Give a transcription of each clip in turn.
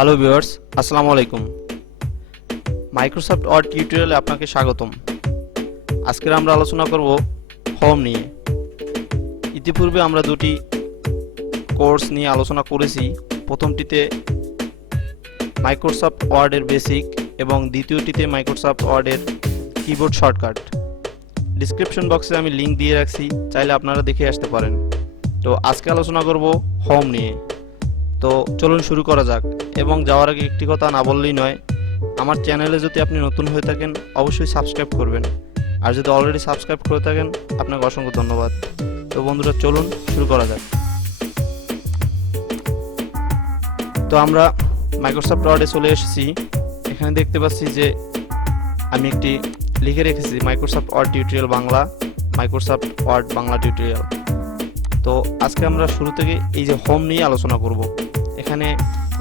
Hello viewers, আসসালামু আলাইকুম। Microsoft word টিউটোরিয়ালে আপনাকে স্বাগতম। আজকে আমরা আলোচনা করব হোম নিয়ে। ইতিপূর্বে আমরা দুটি কোর্স নিয়ে আলোচনা করেছি। প্রথমটিতে মাইক্রোসফট ওয়ার্ডের বেসিক এবং দ্বিতীয়টিতে মাইক্রোসফট ওয়ার্ডের কিবোর্ড শর্টকাট। ডিসক্রিপশন বক্সে আমি লিংক দিয়ে রাখছি, চাইলে আপনারা দেখে আসতে পারেন। তো আজকে আলোচনা করব হোম নিয়ে। তো চলুন শুরু করা যাক। এবং যাওয়ার আগে একটি কথা না বললেই নয়, আমার চ্যানেলে যদি আপনি নতুন হয়ে থাকেন অবশ্যই সাবস্ক্রাইব করবেন, আর যদি অলরেডি সাবস্ক্রাইব করে থাকেন আপনাকে অসংখ্য ধন্যবাদ। তো বন্ধুরা চলুন শুরু করা যাক। তো আমরা মাইক্রোসফট ওয়ার্ডে চলে এসেছি। এখানে দেখতে পাচ্ছি যে আমি একটি লিখে রেখেছি Microsoft Word tutorial Bangla, Microsoft Word Bangla tutorial. তো আজকে আমরা শুরু থেকে এই যে হোম নিয়ে আলোচনা করব। এখানে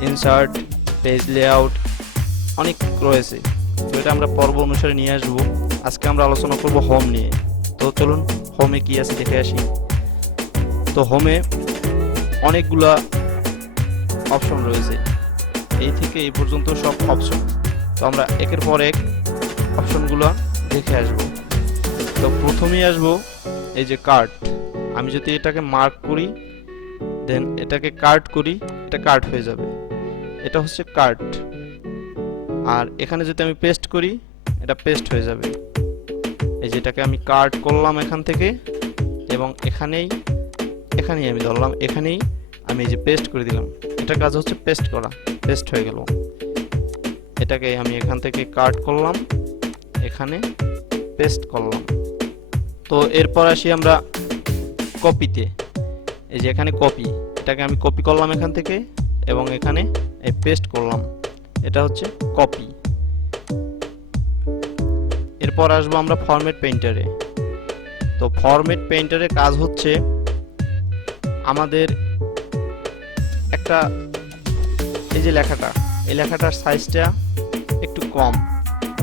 ইনসার্ট, পেজ লেআউট অনেক রয়েছে, তো এটা আমরা পর্ব অনুসারে নিয়ে আসবো। আজকে আমরা আলোচনা করব হোম নিয়ে। তো চলুন হোমে কি আছে দেখে আসি। তো হোমে অনেকগুলা অপশন রয়েছে, এই থেকে এই পর্যন্ত সব অপশন। তো আমরা একের পর এক অপশনগুলো দেখে আসব। তো প্রথমেই আসবো এই যে কার্ট। আমি যদি এটাকে মার্ক করি, দেন এটাকে কার্ট করি, এটা কার্ট হয়ে যাবে। এটা হচ্ছে কার্ট। আর এখানে যদি আমি পেস্ট করি, এটা পেস্ট হয়ে যাবে। এই যে এটাকে আমি কার্ট করলাম এখান থেকে, এবং এখানেই আমি ধরলাম, এখানেই আমি এই যে পেস্ট করে দিলাম। এটা কাজ হচ্ছে পেস্ট করা, পেস্ট হয়ে গেল। এটাকে আমি এখান থেকে কার্ট করলাম, এখানে পেস্ট করলাম। তো এরপর আসি আমরা কপিতে। এই যে এখানে কপি, এটাকে আমি কপি করলাম এখান থেকে এবং এখানে পেস্ট করলাম। এটা হচ্ছে কপি। এরপর আসবো আমরা ফরম্যাট পেইন্টারে। তো ফরম্যাট পেইন্টারের কাজ হচ্ছে আমাদের একটা এই যে লেখাটা, এই লেখাটার সাইজটা একটু কম।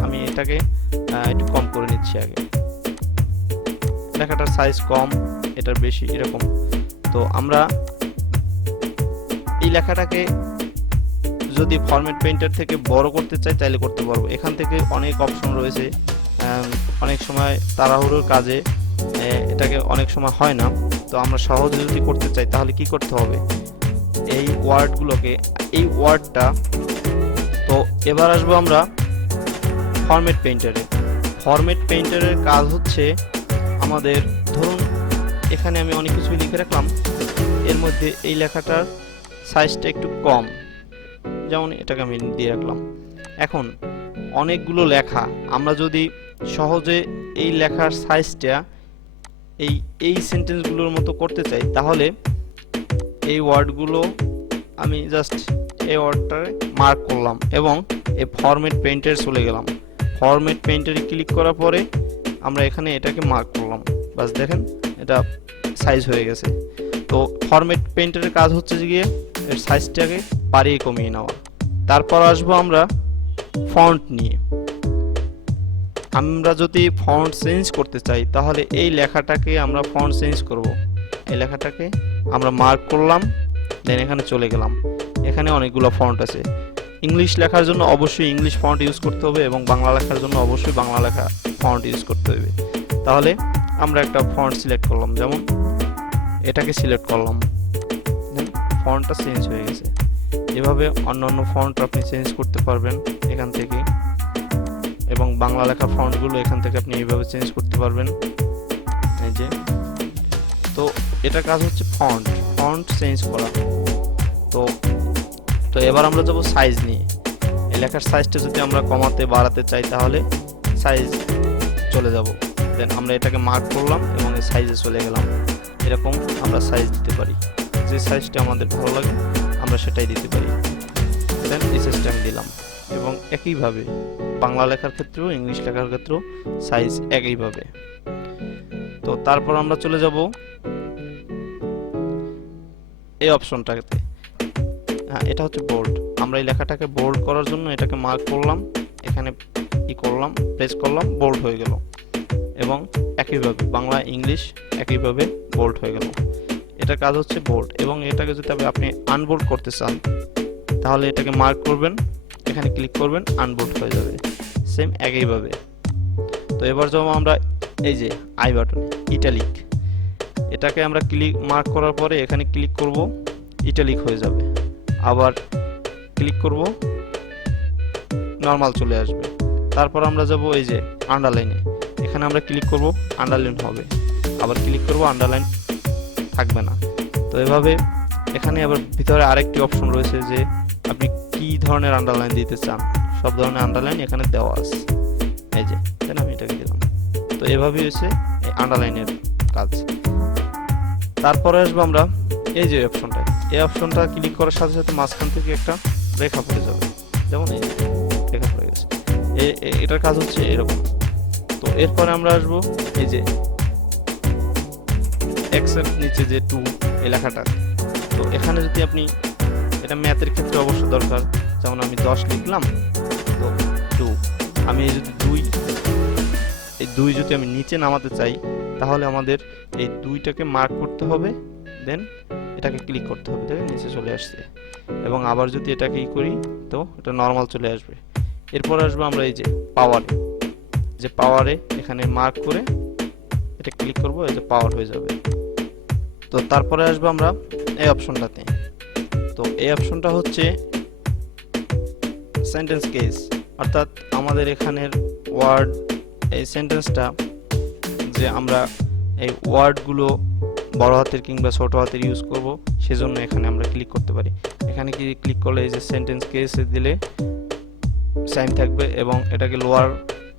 আমি এটাকে একটু কম করে নিচ্ছি আগে। লেখাটার সাইজ কম, এটার বেশি, এরকম। তো আমরা এই লেখাটাকে যদি ফরম্যাট পেইন্টার থেকে বড় করতে চাই তাহলে করতে পারবো। এখান থেকে অনেক অপশন রয়েছে। অনেক সময় তাড়াহুড়োর কাজে এটাকে অনেক সময় হয় না। তো আমরা সহজে যদি করতে চাই তাহলে কি করতে হবে, এই ওয়ার্ডগুলোকে, এই ওয়ার্ডটা। তো এবার আসবো আমরা ফরম্যাট পেইন্টারে। ফরম্যাট পেইন্টারের কাজ হচ্ছে আমাদের, ধরুন এখানে আমি অনেক কিছু লিখে রাখলাম, এর মধ্যে এই লেখাটার সাইজটা একটু কম, যেমন এটাকে আমি দিয়ে রাখলাম। এখন অনেকগুলো লেখা আমরা যদি সহজে এই লেখার সাইজটা এই সেন্টেন্সগুলোর মতো করতে চাই, তাহলে এই ওয়ার্ডগুলো আমি জাস্ট এই ওয়ার্ডটারে মার্ক করলাম এবং এই ফরম্যাট পেইন্টারে চলে গেলাম। ফরম্যাট পেইন্টারে ক্লিক করার পরে আমরা এখানে এটাকে মার্ক করলাম, বাস দেখেন এটা সাইজ হয়ে গেছে। তো ফরম্যাট পেইন্টারের কাজ হচ্ছে যে গিয়ে এর সাইজটাকে বাড়িয়ে কমিয়ে নেওয়া। তারপর আসবো আমরা ফন্ট নিয়ে। আমরা যদি ফন্ট চেঞ্জ করতে চাই তাহলে এই লেখাটাকে আমরা ফন্ট চেঞ্জ করব। এই লেখাটাকে আমরা মার্ক করলাম, দেন এখানে চলে গেলাম। এখানে অনেকগুলো ফন্ট আছে। ইংলিশ লেখার জন্য অবশ্যই ইংলিশ ফন্ট ইউজ করতে হবে এবং বাংলা লেখার জন্য অবশ্যই বাংলা লেখা ফন্ট ইউজ করতে হবে। তাহলে আমরা একটা ফন্ট সিলেক্ট করলাম, যেমন এটাকে সিলেক্ট করলাম, ফন্টটা চেঞ্জ হয়ে গেছে। এভাবে অন্যান্য ফন্ট আপনি চেঞ্জ করতে পারবেন এখান থেকে, এবং বাংলা লেখা ফন্টগুলো এখান থেকে আপনি এইভাবে চেঞ্জ করতে পারবেন। এই যে, তো এটা কাজ হচ্ছে ফন্ট চেঞ্জ করা। তো এবার আমরা যাব সাইজ নিয়ে। এই লেখার সাইজটা যদি আমরা কমাতে বাড়াতে চাই তাহলে সাইজ চলে যাব, দেন আমরা এটাকে মার্ক করলাম এবং এই সাইজে চলে গেলাম। এরকম আমরা সাইজ দিতে পারি, যে সাইজটা আমাদের ভালো লাগে আমরা সেটাই দিতে পারি। দেন এই সাইজটা আমি দিলাম, এবং একইভাবে বাংলা লেখার ক্ষেত্রেও ইংলিশ লেখার ক্ষেত্রেও সাইজ একইভাবে। তো তারপর আমরা চলে যাব এই অপশনটাতে। এটা হচ্ছে বোল্ড। আমরা এই লেখাটাকে বোল্ড করার জন্য এটাকে মার্ক করলাম, এখানে করলাম, প্রেস করলাম, বোল্ড হয়ে গেল। এবং একইভাবে বাংলা ইংলিশ একইভাবে বোল্ড হয়ে গেল। এটার কাজ হচ্ছে বোল্ড, এবং এটাকে যদি আপনি আনবোল্ড করতে চান তাহলে এটাকে মার্ক করবেন, এখানে ক্লিক করবেন, আনবোল্ড হয়ে যাবে। সেম একইভাবে। তো এবার যাবো আমরা এই যে আই বাটন ইটালিক, এটাকে আমরা ক্লিক মার্ক করার পরে এখানে ক্লিক করব, ইটালিক হয়ে যাবে। আবার ক্লিক করব, নর্মাল চলে আসবে। তারপর আমরা যাব এই যে আন্ডারলাইনে, এখানে আমরা ক্লিক করব, আন্ডারলাইন হবে। আবার ক্লিক করব, আন্ডারলাইন থাকবে না। তো এভাবে এখানে আবার ভিতরে আরেকটি অপশন রয়েছে যে আপনি কি ধরনের আন্ডারলাইন দিতে চান, সব ধরনের আন্ডারলাইন এখানে দেওয়া আছে। এই যে দেন আমি এটাকে দিলাম। তো এভাবেই হচ্ছে এই আন্ডারলাইনের কাজ। তারপরে আসবো আমরা এই যে অপশনটা, এই অপশনটা ক্লিক করার সাথে সাথে মাঝখান থেকে একটা রেখা পড়ে যাবে, যেমন এই রেখা পড়ে গেছে। এটার কাজ হচ্ছে এরকম। তো এরপরে আমরা আসবো এই যে এক্সের নিচে যে 2 এই লেখাটা। তো এখানে যদি আপনি, এটা ম্যাথের ক্ষেত্রে অবশ্য দরকার, যেমন আমি 10 লিখলাম, তো 2, আমি এই যদি 2 যদি আমি নিচে নামাতে চাই, তাহলে আমাদের এই 2টাকে মার্ক করতে হবে, দেন এটাকে ক্লিক করতে হবে, দেখেন নিচে চলে আসছে। এবং আবার যদি এটাকে করি, তো এটা নর্মাল চলে আসবে। এরপর আসবো আমরা এই যে পাওয়ারে, এখানে মার্ক করে এটা ক্লিক করব, এই যে পাওয়ার হয়ে যাবে। তো তারপরে আসবো আমরা এই অপশনটাতে। তো এই অপশনটা হচ্ছে সেন্টেন্স কেস, অর্থাৎ আমাদের এখানের ওয়ার্ড, এই সেন্টেন্সটা যে আমরা এই ওয়ার্ডগুলো বড় হাতের কিংবা ছোট হাতের ইউজ করব, সেজন্য এখানে আমরা ক্লিক করতে পারি। এখানে ক্লিক করলে এই যে সেন্টেন্স কেসে দিলে সাইন থাকবে, এবং এটাকে লোয়ার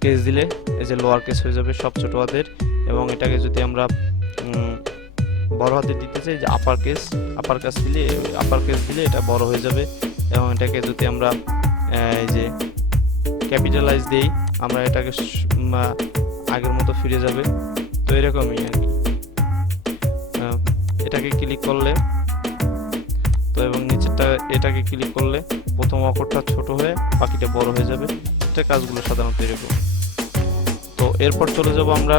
কেস দিলে এই যে লোয়ার কেস হয়ে যাবে সব ছোট হাতের। এবং এটাকে যদি আমরা বড় হাতের দিতে চাই, যে আপার কেস দিলে এটা বড় হয়ে যাবে। এবং এটাকে যদি আমরা এই যে ক্যাপিটালাইজ দেই, আমরা এটাকে আগের মতো ফিরে যাবে। তো এরকমই আর কি। এটাকে ক্লিক করলে, তো এবং নিচেরটা এটাকে ক্লিক করলে প্রথম অক্ষরটা ছোট হয়ে বাকিটা বড় হয়ে যাবে। এটা কাজগুলো সাধারণত এরকম। তো এরপর চলে যাব আমরা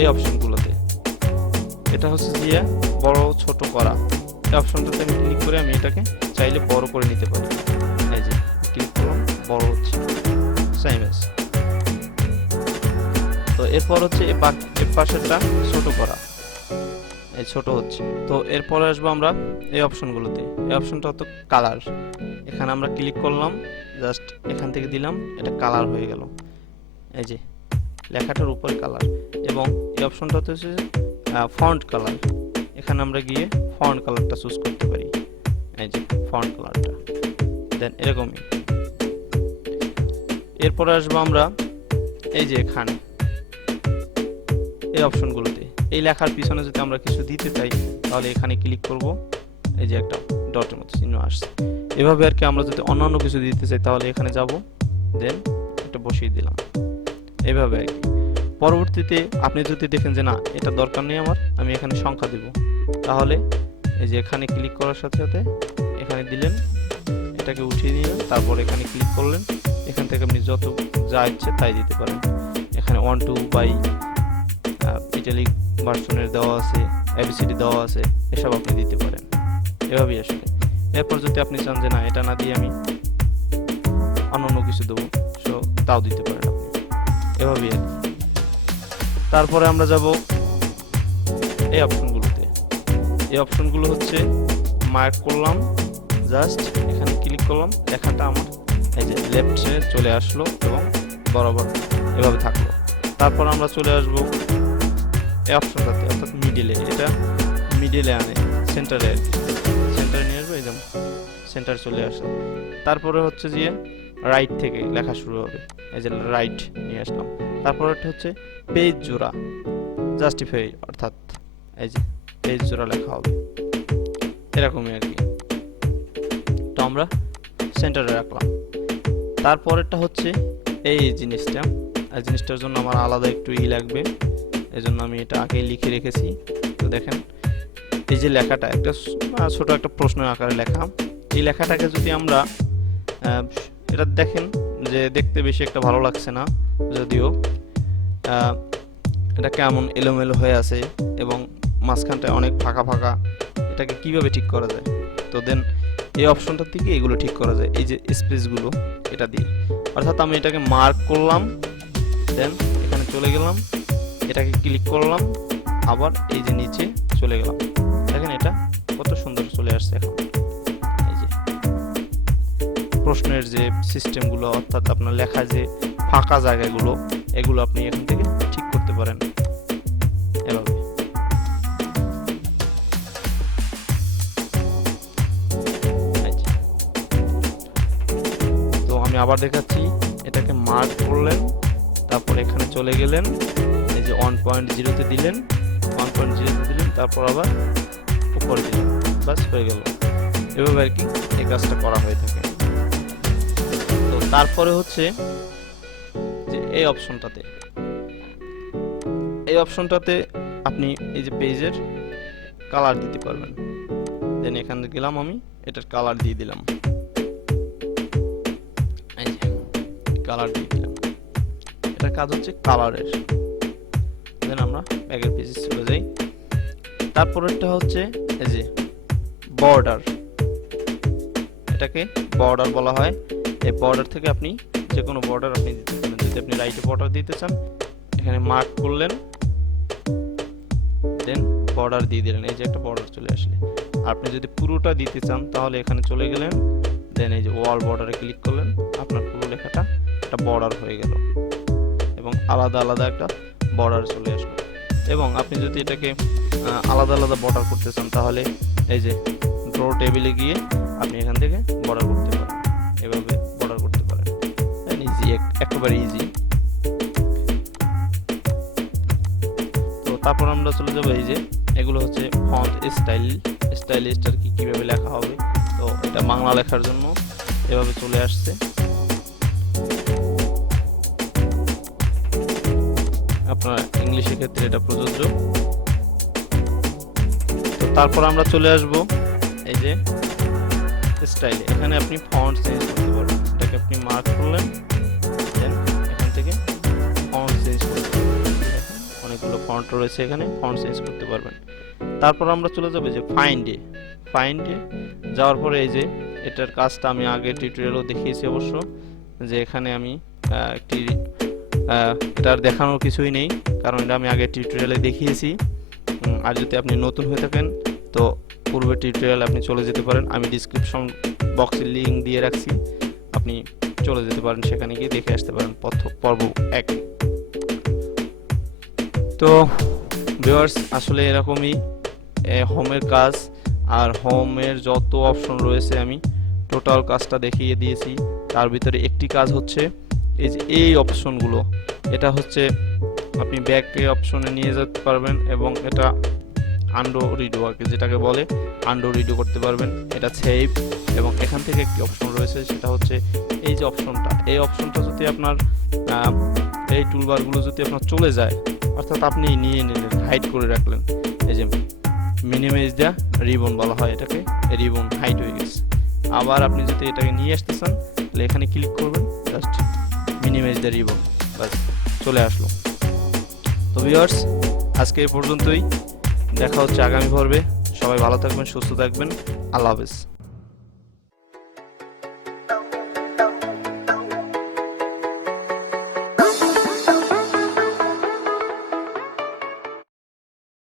এই অপশনগুলোতে। এটা হচ্ছে দিয়ে বড় ছোট করা, এই অপশনটাতে আমি ক্লিক করে আমি এটাকে চাইলে বড় করে নিতে পারি। এই যে ক্লিক করলাম, বড় হচ্ছে, সেম এস। তো এরপর হচ্ছে এর পাশেরটা ছোট করা, এই ছোট হচ্ছে। তো এরপরে আসবো আমরা এই অপশনগুলোতে। এই অপশনটা হতো কালার, এখানে আমরা ক্লিক করলাম, জাস্ট এখান থেকে দিলাম, এটা কালার হয়ে গেল, এই যে লেখাটার উপরে কালার। এবং এই অপশনটা হচ্ছে ফন্ট কালার, এখানে আমরা গিয়ে ফন্ট কালারটা চুজ করতে পারি, এই যে ফন্ট কালারটা, দেন এরকমই। এরপরে আসবো আমরা এই যে এখানে এই অপশনগুলোতে, এই লেখার পিছনে যদি আমরা কিছু দিতে চাই, তাহলে এখানে ক্লিক করব, এই যে একটা ডটের মতো চিহ্ন আসছে। এভাবে আর কি আমরা যদি অন্যান্য কিছু দিতে চাই, তাহলে এখানে যাব, দেন এটা বসিয়ে দিলাম, এভাবে আর কি। পরবর্তীতে আপনি যদি দেখেন যে না এটা দরকার নেই আমার, আমি এখানে সংখ্যা দিব, তাহলে এই যে এখানে ক্লিক করার সাথে সাথে এখানে দিলেন, এটাকে উঠিয়ে নিলেন, তারপর এখানে ক্লিক করলেন, এখান থেকে আপনি যত যা ইচ্ছে তাই দিতে পারেন। এখানে 1 2 বাই ইটালিক ভার্সনের দেওয়া আছে, এবিসিডি দেওয়া আছে, এসব আপনি দিতে পারেন, এভাবেই আসলে। এরপর যদি আপনি চান যে না এটা না দিয়ে আমি অন্য কিছু দেবো, সো তাও দিতে পারেন আপনি, এভাবেই আর কি। তারপরে আমরা যাব এই অপশনগুলোতে। এই অপশনগুলো হচ্ছে মার্ক করলাম, জাস্ট এখানে ক্লিক করলাম, লেখাটা আমার এই যে লেফটে চলে আসলো এবং বরাবর এভাবে থাকলো। তারপর আমরা চলে আসবো এই অপশনটাতে, অর্থাৎ মিডিলে, এটা মিডিলে আনে, সেন্টারে নিয়ে আসবো, একদম সেন্টার চলে আসে। তারপরে হচ্ছে যে রাইট থেকে লেখা শুরু হবে, এই যে রাইট নিয়ে আসলাম। তারপর হচ্ছে পেজ জোড়া, জাস্টিফাই, অর্থাৎ এই যে পেজ জোড়া লেখা হবে, এরকমই আর কি। তো আমরা সেন্টারে রাখলাম। তারপরেরটা হচ্ছে এই জিনিসটা, আর জিনিসটার জন্য আমার আলাদা একটু লাগবে, এজন্য আমি এটা আগেই লিখে রেখেছি। তো দেখেন এই যে লেখাটা একটা ছোট একটা প্রশ্নের আকারে লেখা, এই লেখাটাকে যদি আমরা এটা দেখেন যে দেখতে বেশি একটা ভালো লাগছে না, যদিও এটা কেমন এলোমেলো হয়ে আছে এবং মাঝখানটায় অনেক ফাঁকা ফাঁকা, এটাকে কিভাবে ঠিক করা যায়। তো দেন এই অপশনটার থেকে এগুলো ঠিক করা যায়, এই যে স্পেসগুলো এটা দিয়ে। অর্থাৎ আমি এটাকে মার্ক করলাম, দেন এখানে চলে গেলাম, এটাকে ক্লিক করলাম, আবার এই যে নিচে চলে গেলাম। দেখেন এটা কত সুন্দর চলে আসছে এখন। এই যে প্রশ্নের যে সিস্টেমগুলো, অর্থাৎ আপনার লেখা যে ফাঁকা জায়গাগুলো, এগুলো আপনি এখান থেকে ঠিক করতে পারেন এভাবে। তো আমি আবার দেখাচ্ছি, এটাকে মার্ক করলেন, তারপর এখানে চলে গেলেন, এই যে 1.0 তে দিলেন, 1.0 তে দিলেন, তারপর আবার উপরে দিলেন, বাস হয়ে গেল। এভাবে আর কি এই কাজটা করা হয়ে থাকে। তো তারপরে হচ্ছে যে এই অপশনটাতে আপনি এই যে পেজের কালার দিতে পারবেন। দেন এখানে গেলাম, আমি এটার কালার দিয়ে দিলাম, এই যে কালার দিয়ে দিলাম। এটার কাজ হচ্ছে কালারের। দেন আমরা ব্যাকের পেজে চলে যাই। তারপরেরটা হচ্ছে এই যে বর্ডার, এটাকে বর্ডার বলা হয়। এই বর্ডার থেকে আপনি যে কোনো বর্ডার আপনি দিতে পারেন। যদি আপনি রাইটে বর্ডার দিতে চান, এখানে মার্ক করলেন, দেন বর্ডার দিয়ে দিলেন, এই যে একটা বর্ডার চলে আসলে। আপনি যদি পুরোটা দিতে চান তাহলে এখানে চলে গেলেন, দেন এই যে ওয়াল বর্ডারে ক্লিক করলেন, আপনার পুরো লেখাটা একটা বর্ডার হয়ে গেল এবং আলাদা আলাদা একটা বর্ডার চলে আসলো। এবং আপনি যদি এটাকে আলাদা আলাদা বর্ডার করতে চান তাহলে এই যে ড্র টেবিলে গিয়ে আপনি এখান থেকে বর্ডার করতে পারেন, এভাবে বর্ডার করতে পারেন। ইজি, একেবারে ইজি। তো তারপর আমরা চলে যাবো, এই যে এগুলো হচ্ছে ফন্ট স্টাইলিস্ট আর কি, কিভাবে লেখা হবে। তো এটা বাংলা লেখার জন্য এভাবে চলে আসছে। আপনার ইংলিশের ক্ষেত্রে এটা প্রযোজ্য। তো তারপর আমরা চলে আসব এই যে স্টাইলে। এখানে আপনি ফন্ট চেঞ্জ করতে পারবেন। এটাকে আপনি মার্ক করলেন, দেন এখান থেকে ফন্ট চেঞ্জ করতে পারবেন। অনেকগুলো ফন্ট রয়েছে, এখানে ফন্ট চেঞ্জ করতে পারবেন। তারপর আমরা চলে যাব যে ফাইন্ডে যাওয়ার পরে এই যে এটার কাজটা আমি আগে টিউটোরিয়ালও দেখিয়েছি অবশ্য, যে এখানে আমি একটি এটার দেখানোর কিছুই নেই, কারণ এটা আমি আগে টিউটোরিয়ালে দেখিয়েছি। আর যদি আপনি নতুন হয়ে থাকেন তো পূর্বের টিউটোরিয়াল আপনি চলে যেতে পারেন, আমি ডিসক্রিপশন বক্সে লিঙ্ক দিয়ে রাখছি, আপনি চলে যেতে পারেন, সেখানে গিয়ে দেখে আসতে পারেন পর্ব 1। তো ভিউয়ার্স, আসলে এরকমই হোমের কাজ, আর হোমের যত অপশন রয়েছে আমি টোটাল কাজটা দেখিয়ে দিয়েছি। তার ভিতরে একটি কাজ হচ্ছে এই যে এই অপশনগুলো, এটা হচ্ছে আপনি ব্যাকে অপশনে নিয়ে যেতে পারবেন এবং এটা আন্ডো রিডো আর কি, যেটাকে বলে আন্ডো রিডো করতে পারবেন। এটা সেভ, এবং এখান থেকে একটি অপশন রয়েছে, সেটা হচ্ছে এই যে এই অপশনটা যদি আপনার এই টুলবারগুলো যদি আপনার চলে যায়, অর্থাৎ আপনি নিয়ে নিলেন, হাইড করে রাখলেন, এই যে মিনিমাইজ দ্য রিবন বলা হয় এটাকে, রিবন হাইড হয়ে গেছে। আবার আপনি যদি এটাকে নিয়ে আসতে চান তাহলে এখানে ক্লিক করবেন, জাস্ট মিনিমাইজ দ্য রিবন, বাস চলে আসলো। তো ভিউয়ার্স, আজকে এই পর্যন্তই, দেখা হচ্ছে আগামী পর্বে। সবাই ভালো থাকবেন, সুস্থ থাকবেন, আল্লাহ হাফেজ।